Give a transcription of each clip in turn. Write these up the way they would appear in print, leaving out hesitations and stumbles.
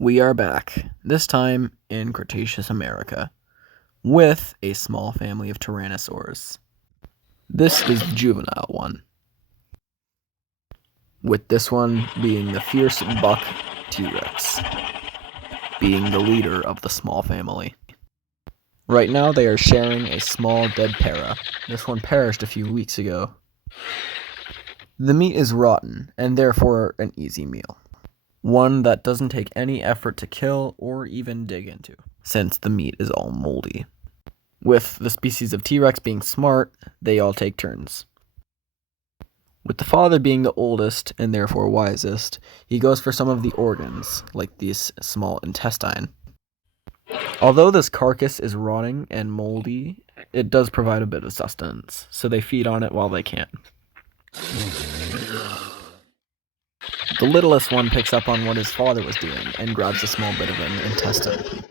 We are back, this time in Cretaceous America, with a small family of Tyrannosaurs. This is the juvenile one, with this one being the fierce buck T-Rex, being the leader of the small family. Right now they are sharing a small dead para. This one perished a few weeks ago. The meat is rotten, and therefore an easy meal. One that doesn't take any effort to kill or even dig into, since the meat is all moldy. With the species of T-Rex being smart, they all take turns. With the father being the oldest and therefore wisest, he goes for some of the organs, like this small intestine. Although this carcass is rotting and moldy, it does provide a bit of sustenance, so they feed on it while they can. The littlest one picks up on what his father was doing and grabs a small bit of an intestine.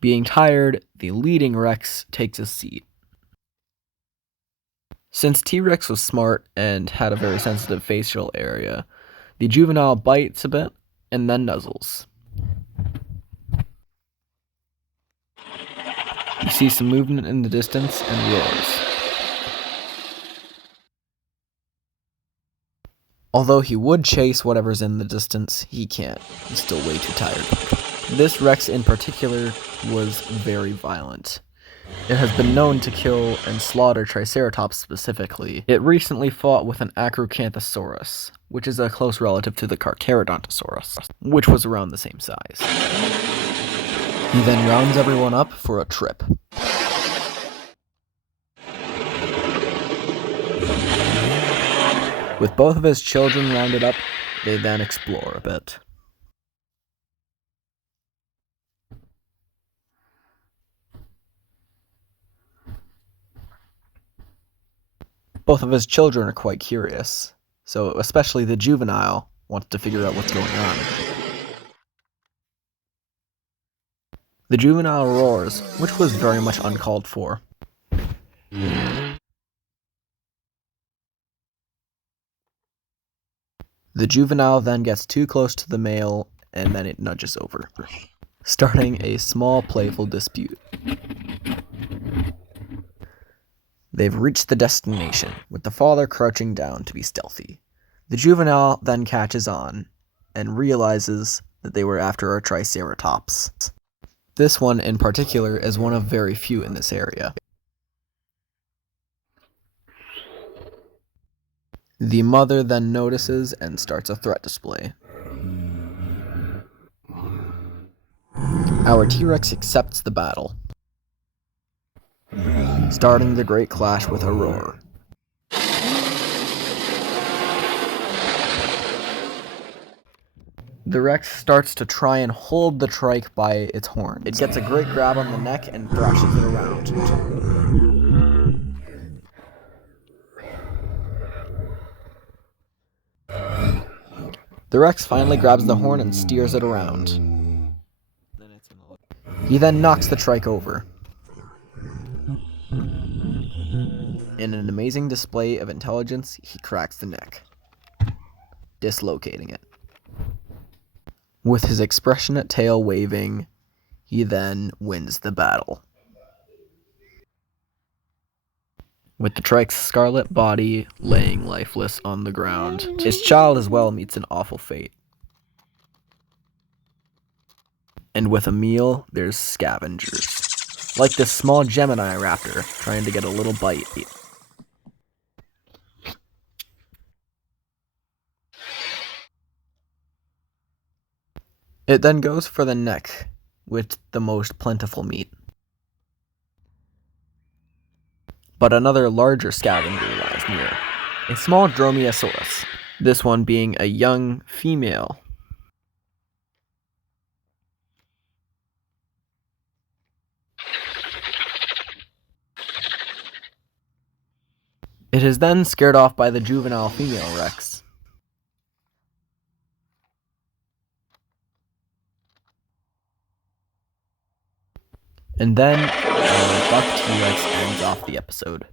Being tired, the leading Rex takes a seat. Since T-Rex was smart and had a very sensitive facial area, the juvenile bites a bit and then nuzzles. You see some movement in the distance and roars. Although he would chase whatever's in the distance, he can't. He's still way too tired. This Rex in particular was very violent. It has been known to kill and slaughter Triceratops specifically. It recently fought with an Acrocanthosaurus, which is a close relative to the Carcharodontosaurus, which was around the same size. He then rounds everyone up for a trip. With both of his children rounded up, they then explore a bit. Both of his children are quite curious, so especially the juvenile wants to figure out what's going on. The juvenile roars, which was very much uncalled for. The juvenile then gets too close to the male, and then it nudges over, starting a small playful dispute. They've reached the destination, with the father crouching down to be stealthy. The juvenile then catches on, and realizes that they were after a Triceratops. This one in particular is one of very few in this area. The mother then notices and starts a threat display. Our T-Rex accepts the battle, starting the great clash with a roar. The Rex starts to try and hold the trike by its horns. It gets a great grab on the neck and thrashes it around. The Rex finally grabs the horn and steers it around. He then knocks the trike over. In an amazing display of intelligence, he cracks the neck, dislocating it. With his expressionate tail waving, he then wins the battle. With the trike's scarlet body laying lifeless on the ground, his child as well meets an awful fate. And with a meal, there's scavengers, like this small Gemini raptor trying to get a little bite. It then goes for the neck, with the most plentiful meat. But another larger scavenger lies near, a small Dromaeosaurus, this one being a young female. It is then scared off by the juvenile female Rex. And then, Buck T-Rex ends off the episode.